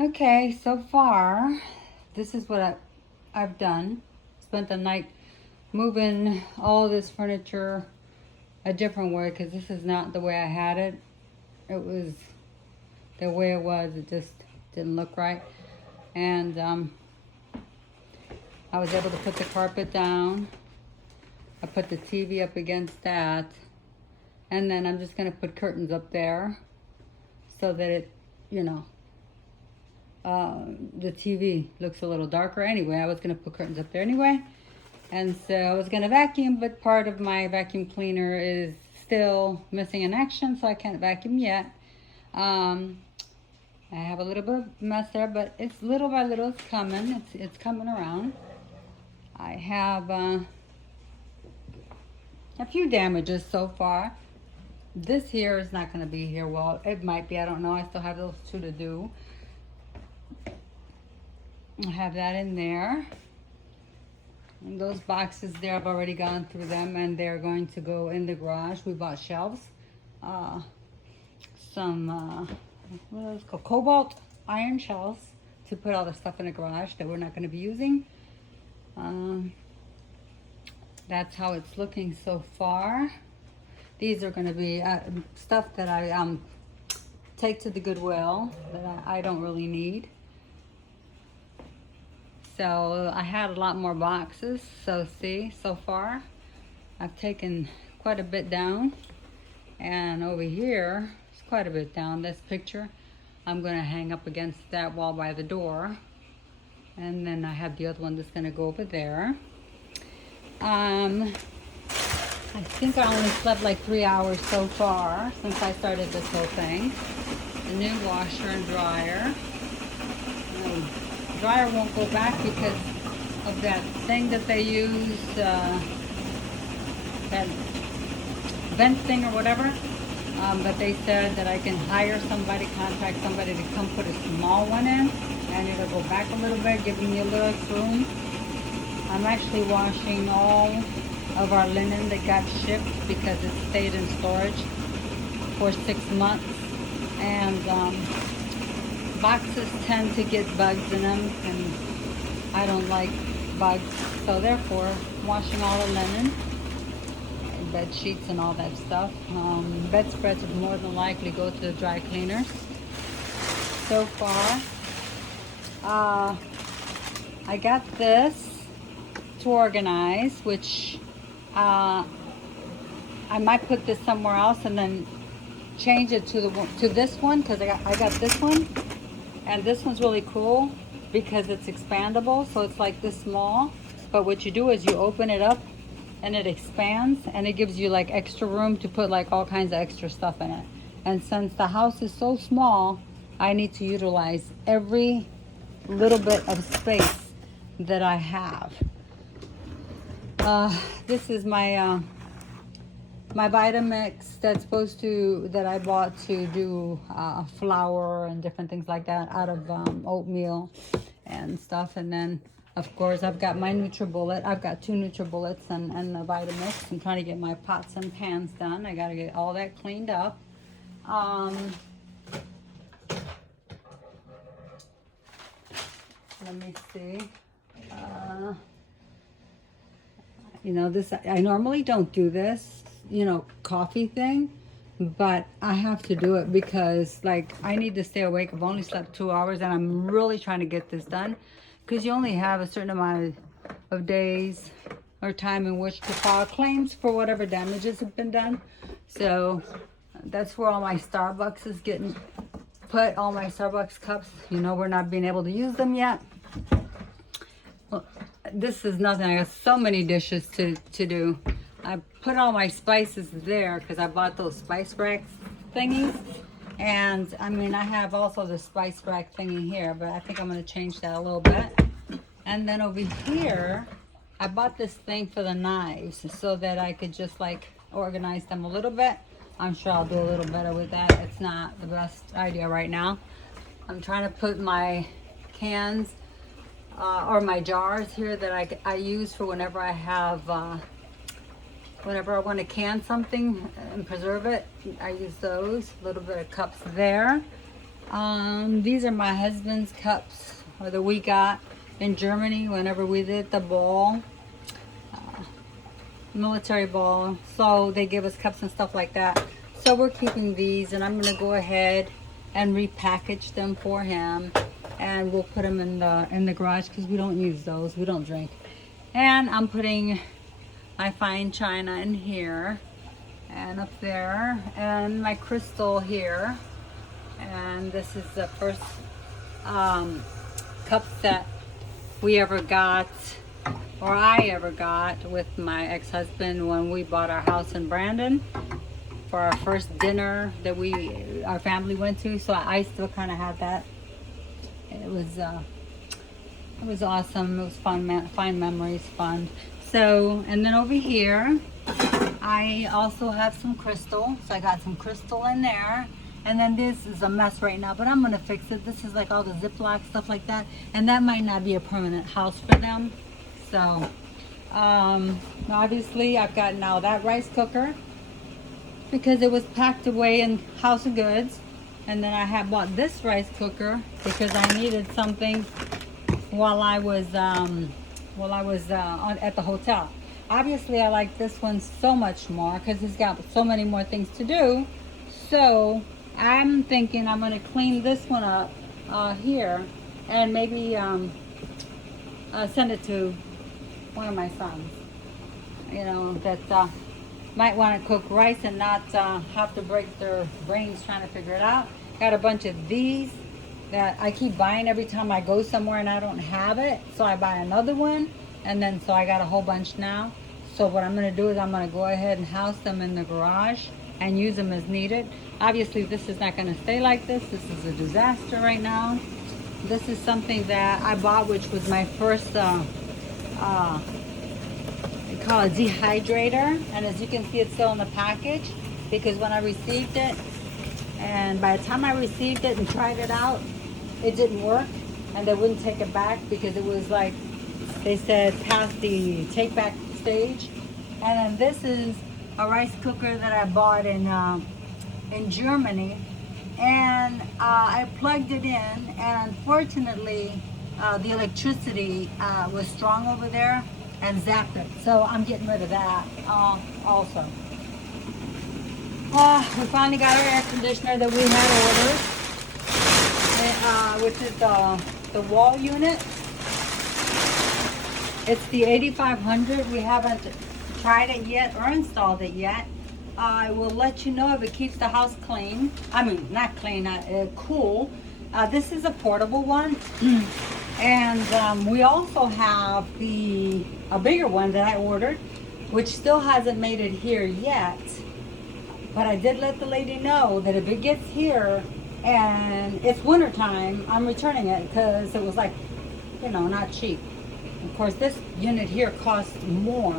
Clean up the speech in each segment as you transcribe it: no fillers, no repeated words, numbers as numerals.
Okay, so far, this is what I've done. Spent the night moving all this furniture a different way because this is not the way I had it. It was the way it was. It just didn't look right. And I was able to put the carpet down. I put the TV up against that. And then I'm just going to put curtains up there so that it, you know, the TV looks a little darker anyway. I was going to put curtains up there anyway. And so I was going to vacuum, but part of my vacuum cleaner is still missing in action, so I can't vacuum yet. I have a little bit of mess there, but it's little by little it's coming. It's coming around. I have a few damages so far. This here is not going to be here. Well, it might be. I don't know. I still have those two to do. I have that in there. And those boxes there, I've already gone through them, and they're going to go in the garage. We bought shelves. Some, what are those called? Cobalt iron shelves to put all the stuff in the garage that we're not going to be using. That's how it's looking so far. These are going to be stuff that I take to the Goodwill that I don't really need. So I had a lot more boxes. So see, so far I've taken quite a bit down, and over here it's quite a bit down. This picture I'm going to hang up against that wall by the door, and then I have the other one that's going to go over there. I think I only slept like 3 hours so far since I started this whole thing. The new washer and dryer. Dryer won't go back because of that thing that they use, that vent thing or whatever. But they said that I can hire somebody, contact somebody to come put a small one in, and it'll go back a little bit, giving me a little room. I'm actually washing all of our linen that got shipped because it stayed in storage for 6 months. And boxes tend to get bugs in them, and I don't like bugs, so therefore washing all the linen, bed sheets and all that stuff. Bedspreads would more than likely go to the dry cleaners. So far I got this to organize, which I might put this somewhere else and then change it to this one, because I got this one. And this one's really cool because it's expandable, so it's like this small. But what you do is you open it up and it expands, and it gives you like extra room to put like all kinds of extra stuff in it. And since the house is so small, I need to utilize every little bit of space that I have. This is my my Vitamix that I bought to do flour and different things like that out of oatmeal and stuff. And then of course I've got my NutriBullet. I've got 2 NutriBullets and the Vitamix. I'm trying to get my pots and pans done. I got to get all that cleaned up. Let me see. You know, this, I normally don't do this, you know, coffee thing, but I have to do it because like I need to stay awake. I've only slept 2 hours, and I'm really trying to get this done, because you only have a certain amount of days or time in which to file claims for whatever damages have been done. So that's where all my Starbucks is getting put, all my Starbucks cups. You know, we're not being able to use them yet. Well, this is nothing. I got so many dishes to do. I put all my spices there because I bought those spice rack thingies. And I mean, I have also the spice rack thingy here, but I think I'm going to change that a little bit. And then over here, I bought this thing for the knives so that I could just like organize them a little bit. I'm sure I'll do a little better with that. It's not the best idea right now. I'm trying to put my cans or my jars here that I use for whenever I have, whenever I want to can something and preserve it. I use those, a little bit of cups there. These are my husband's cups that we got in Germany whenever we did the ball, military ball. So they give us cups and stuff like that. So we're keeping these, and I'm gonna go ahead and repackage them for him, and we'll put them in the garage because we don't use those. We don't drink. And I'm putting my fine china in here and up there, and my crystal here. And this is the first cup set we ever got, or I ever got, with my ex-husband when we bought our house in Brandon for our first dinner that our family went to. So I still kind of have that. It was awesome. It was fun, fine memories, fun. So, and then over here, I also have some crystal. So I got some crystal in there. And then this is a mess right now, but I'm gonna fix it. This is like all the Ziploc stuff like that. And that might not be a permanent house for them. So, obviously I've got now that rice cooker because it was packed away in House of Goods. And then I have bought this rice cooker because I needed something while I was at the hotel. Obviously I like this one so much more because it's got so many more things to do. So I'm thinking I'm going to clean this one up here and maybe send it to one of my sons, you know, that might want to cook rice and not have to break their brains trying to figure it out. Got a bunch of these that I keep buying every time I go somewhere and I don't have it, so I buy another one, and then so I got a whole bunch now. So what I'm going to do is I'm going to go ahead and house them in the garage and use them as needed. Obviously this is not going to stay like this. This is a disaster right now. This is something that I bought, which was my first they call it dehydrator, and as you can see it's still in the package because when I received it, and by the time I received it and tried it out, it didn't work, and they wouldn't take it back because it was like they said past the take back stage. And then this is a rice cooker that I bought in Germany, and I plugged it in, and unfortunately the electricity was strong over there and zapped it. So I'm getting rid of that also. We finally got our air conditioner that we had ordered, which is the wall unit. It's the 8500. We haven't tried it yet or installed it yet. I will let you know if it keeps the house clean. I mean, not clean, cool. This is a portable one. And we also have a bigger one that I ordered, which still hasn't made it here yet. But I did let the lady know that if it gets here and it's winter time, I'm returning it because it was like, you know, not cheap. Of course, this unit here costs more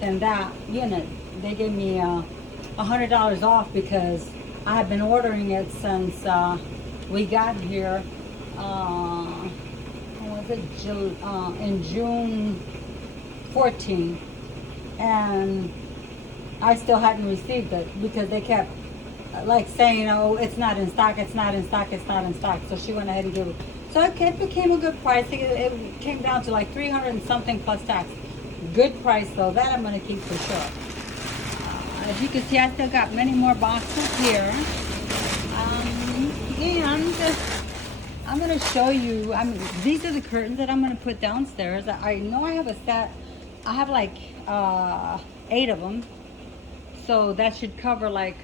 than that unit. They gave me $100 off because I have been ordering it since we got here. Was it in June 14, and I still hadn't received it because they kept like saying, oh, it's not in stock, it's not in stock, it's not in stock. So she went ahead and gave it. So it became a good price. It came down to like 300 and something plus tax. Good price though. That I'm going to keep for sure. As you can see, I still got many more boxes here. And I'm going to show you, these are the curtains that I'm going to put downstairs. I know I have a set. I have like 8 of them. So that should cover like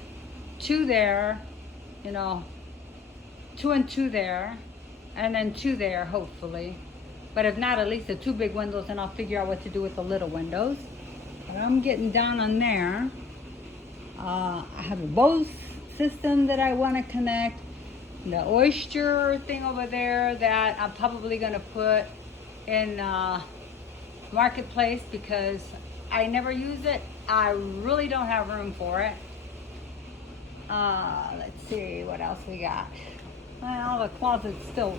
2 there, you know, 2 and 2 there, and then 2 there, hopefully. But if not, at least the 2 big windows, and I'll figure out what to do with the little windows. But I'm getting down on there. I have a Bose system that I want to connect. The Oyster thing over there that I'm probably going to put in Marketplace because I never use it. I really don't have room for it. Let's see what else we got. Well, the closet's still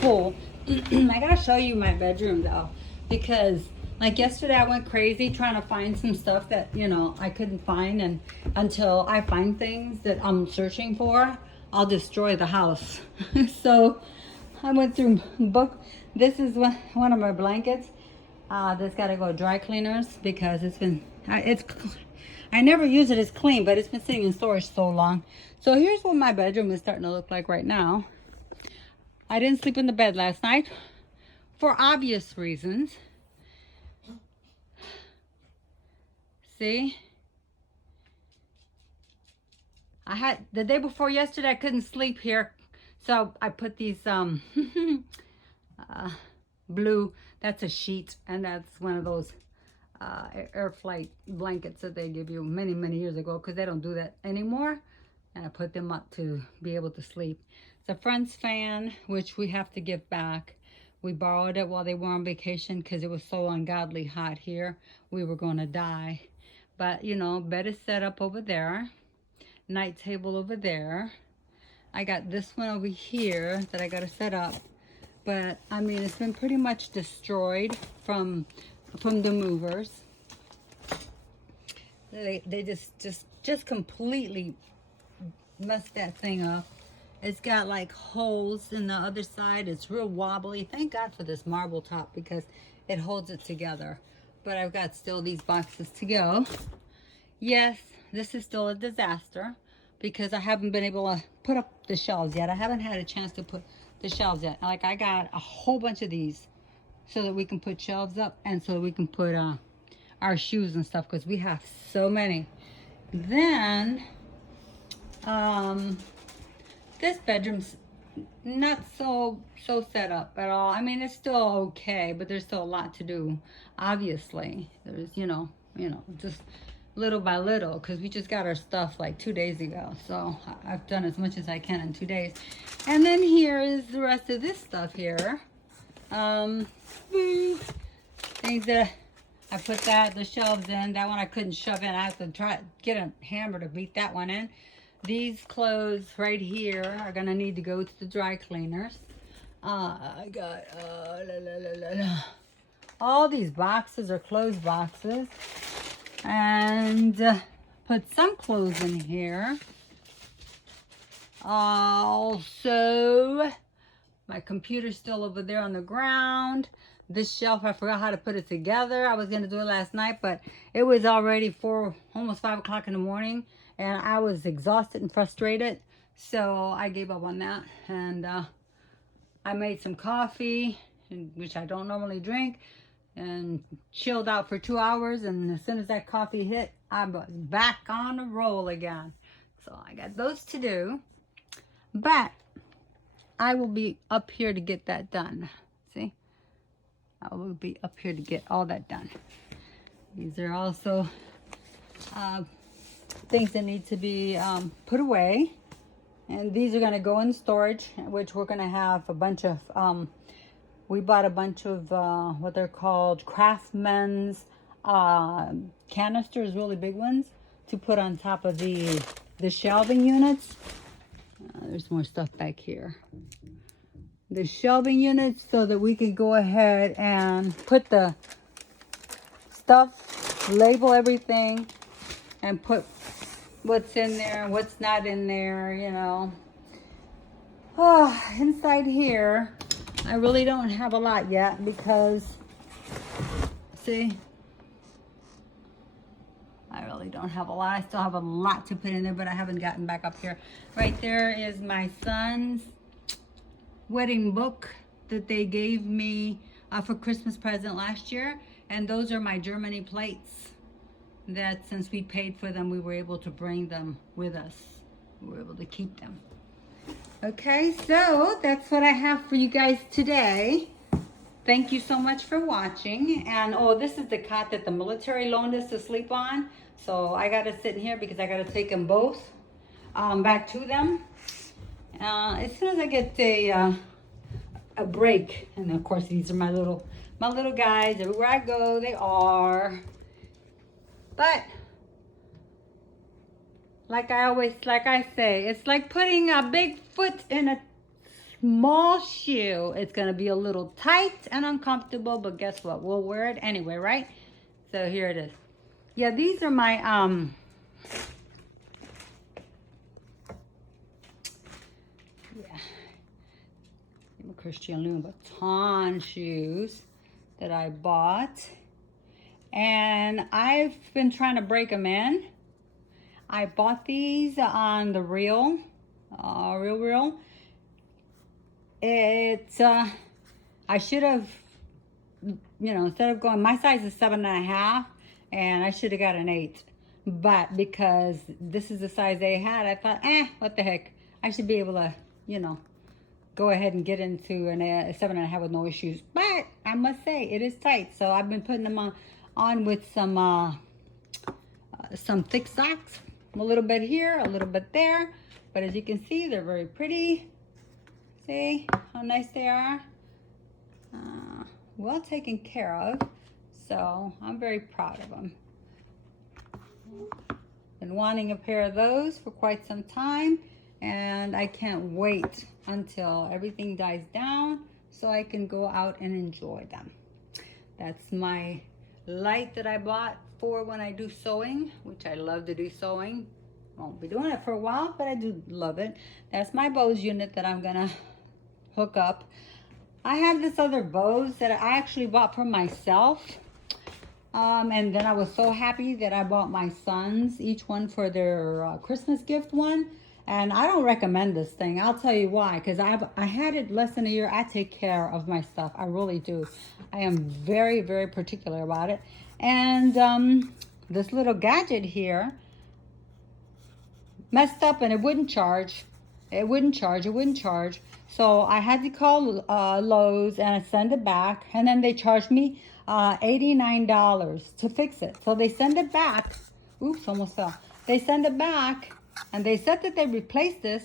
full. I gotta show you my bedroom though, because like yesterday I went crazy trying to find some stuff that, you know, I couldn't find, and until I find things that I'm searching for, I'll destroy the house. So I went through book. This is one of my blankets. That's got to go dry cleaners because I never use it as clean, but it's been sitting in storage so long. So here's what my bedroom is starting to look like right now. I didn't sleep in the bed last night for obvious reasons. See? I had the day before yesterday, I couldn't sleep here. So I put these blue, that's a sheet, and that's one of those air flight blankets that they give you many years ago, because they don't do that anymore. And I put them up to be able to sleep. It's a friend's fan, which we have to give back. We borrowed it while they were on vacation because it was so ungodly hot here. We were going to die. But, you know, bed is set up over there. Night table over there. I got this one over here that I got to set up. But, I mean, it's been pretty much destroyed from the movers. They just completely messed that thing up. It's got like holes in the other side. It's real wobbly. Thank God for this marble top because it holds it together. But I've got still these boxes to go. Yes, this is still a disaster because I haven't been able to put up the shelves yet. I haven't had a chance to put the shelves yet. Like, I got a whole bunch of these so that we can put shelves up and so that we can put our shoes and stuff because we have so many. Then this bedroom's not so set up at all. I mean, it's still okay, but there's still a lot to do. Obviously, there's you know, just little by little, because we just got our stuff like 2 days ago. So I've done as much as I can in 2 days. And then here is the rest of this stuff here. Things that I put the shelves in. That one I couldn't shove in. I have to try get a hammer to beat that one in. These clothes right here are gonna need to go to the dry cleaners. I got all these boxes are clothes boxes, and put some clothes in here. Also, my computer's still over there on the ground. This shelf, I forgot how to put it together. I was gonna do it last night, but it was already almost 5 o'clock in the morning. And I was exhausted and frustrated, so I gave up on that. And I made some coffee, which I don't normally drink, and chilled out for 2 hours. And as soon as that coffee hit, I was back on the roll again. So I got those to do. But I will be up here to get that done. See? I will be up here to get all that done. These are also things that need to be put away, and these are going to go in storage, which we're going to have a bunch of we bought a bunch of what they're called Craftsman's canisters, really big ones, to put on top of the shelving units. There's more stuff back here. The shelving units, so that we can go ahead and put the stuff, label everything, and put what's in there and what's not in there, you know. Oh, inside here, I really don't have a lot yet because, see, I really don't have a lot. I still have a lot to put in there, but I haven't gotten back up here. Right there is my son's wedding book that they gave me for Christmas present last year, and those are my Germany plates that since we paid for them, we were able to bring them with us. We were able to keep them. Okay, so that's what I have for you guys today. Thank you so much for watching. And oh, this is the cot that the military loaned us to sleep on. So I gotta sit in here because I gotta take them both back to them. As soon as I get a break, and of course these are my little guys. Everywhere I go, they are. But like I say, it's like putting a big foot in a small shoe. It's gonna be a little tight and uncomfortable, but guess what? We'll wear it anyway, right? So here it is. Yeah, these are my Christian Louboutin shoes that I bought. And I've been trying to break them in. I bought these on the Real. It's, I should have, instead of going, my size is 7.5, and I should have got an 8. But because this is the size they had, I thought, what the heck? I should be able to, go ahead and get into a 7.5 with no issues. But I must say, it is tight. So I've been putting them on with some thick socks. A little bit here, a little bit there. But as you can see, they're very pretty. See how nice they are? Well taken care of. So I'm very proud of them. Been wanting a pair of those for quite some time, and I can't wait until everything dies down so I can go out and enjoy them. That's my light that I bought for when I do sewing, which I love to do sewing. Won't be doing it for a while, but I do love it. That's my Bose unit that I'm gonna hook up. I have this other Bose that I actually bought for myself. And then I was so happy that I bought my sons, each one for their Christmas gift one. And I don't recommend this thing. I'll tell you why. Because I had it less than a year. I take care of my stuff. I really do. I am very, very particular about it. And this little gadget here messed up and it wouldn't charge. It wouldn't charge. So I had to call Lowe's and send it back. And then they charged me $89 to fix it. So they send it back. Oops, almost fell. They send it back and they said that they replaced this,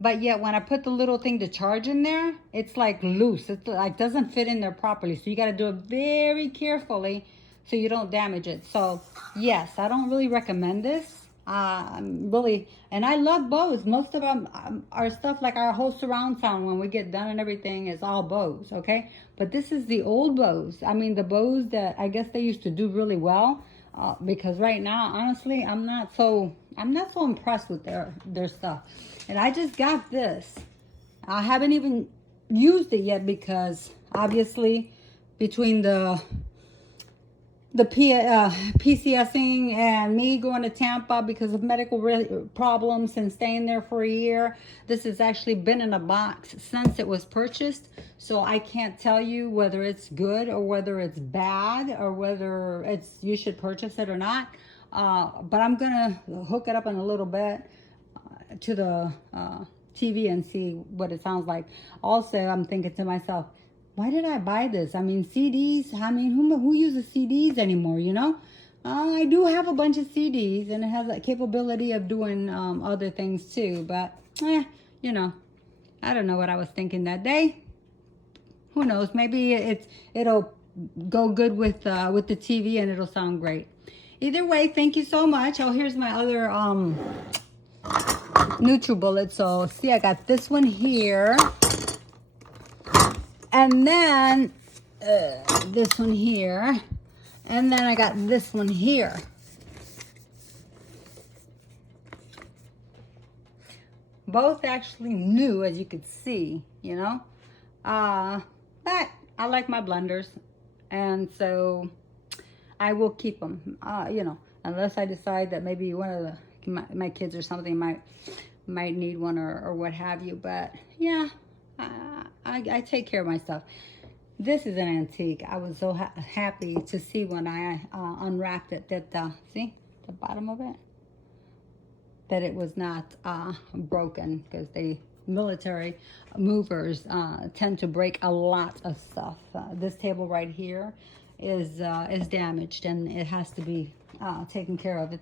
but yet when I put the little thing to charge in there, it's like loose. It's like doesn't fit in there properly. So you got to do it very carefully so you don't damage it. So yes, I don't really recommend this. Really, and I love Bose. Most of them are stuff like our whole surround sound when we get done and everything is all Bose, okay? But this is the old Bose. I mean, the Bose that I guess they used to do really well. Because right now, honestly, I'm not so impressed with their stuff. And I just got this. I haven't even used it yet because obviously between the PCSing and me going to Tampa because of medical problems and staying there for a year. This has actually been in a box since it was purchased. So I can't tell you whether it's good or whether it's bad or whether you should purchase it or not. But I'm going to hook it up in a little bit to the TV and see what it sounds like. Also, I'm thinking to myself, why did I buy this? I mean, CDs, who uses CDs anymore, I do have a bunch of CDs, and it has a capability of doing other things too. But, I don't know what I was thinking that day. Who knows? Maybe it'll go good with the TV, and it'll sound great. Either way, thank you so much. Oh, here's my other NutriBullet. So, see, I got this one here. And then this one here. And then I got this one here. Both actually new, as you could see, But I like my blenders. And so I will keep them, unless I decide that maybe one of my kids or something might need one or what have you. But, yeah. I take care of my stuff. This is an antique. I was so happy to see when I unwrapped it that, see the bottom of it? That it was not broken, because military movers tend to break a lot of stuff. This table right here is damaged and it has to be taken care of.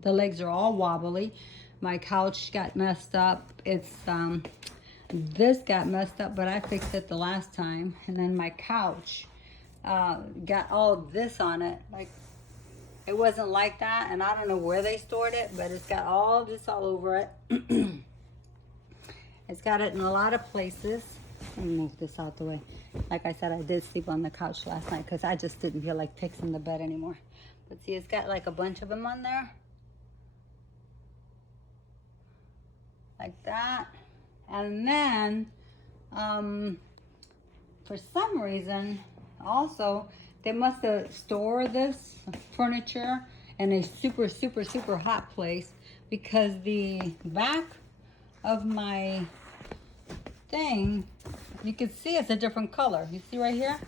The legs are all wobbly. My couch got messed up. This got messed up, but I fixed it the last time. And then my couch got all this on it. Like, it wasn't like that, and I don't know where they stored it, but it's got all this all over it. It's got it in a lot of places. Let me move this out the way. Like I said, I did sleep on the couch last night because I just didn't feel like fixing the bed anymore. But see, it's got like a bunch of them on there. Like that. And then For some reason, also, they must have stored this furniture in a super, super, super hot place, because the back of my thing, you can see it's a different color. You see right here?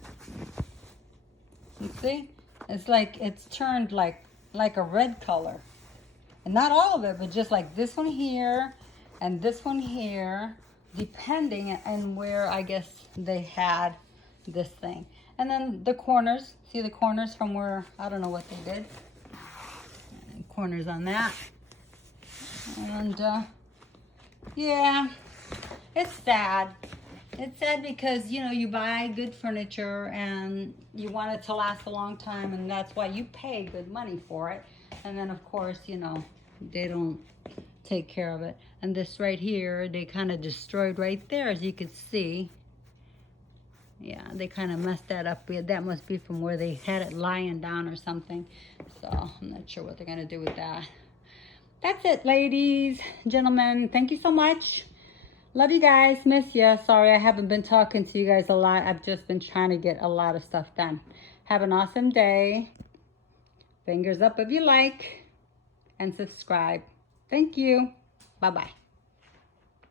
You see? It's like it's turned like a red color. And not all of it, but just like this one here and this one here, depending on where I guess they had this thing. And then the corners, see the corners from where, I don't know what they did. And corners on that. And yeah, it's sad. It's sad because, you know, you buy good furniture and you want it to last a long time, and that's why you pay good money for it. And then of course, you know, they don't take care of it. And this right here, they kind of destroyed right there, as you can see. Yeah, they kind of messed that up. That must be from where they had it lying down or something. So I'm not sure what they're gonna do with that. That's it, ladies, gentlemen. Thank you so much. Love you guys. Miss you. Sorry I haven't been talking to you guys a lot. I've just been trying to get a lot of stuff done. Have an awesome day. Fingers up if you like. And subscribe. Thank you. Bye-bye.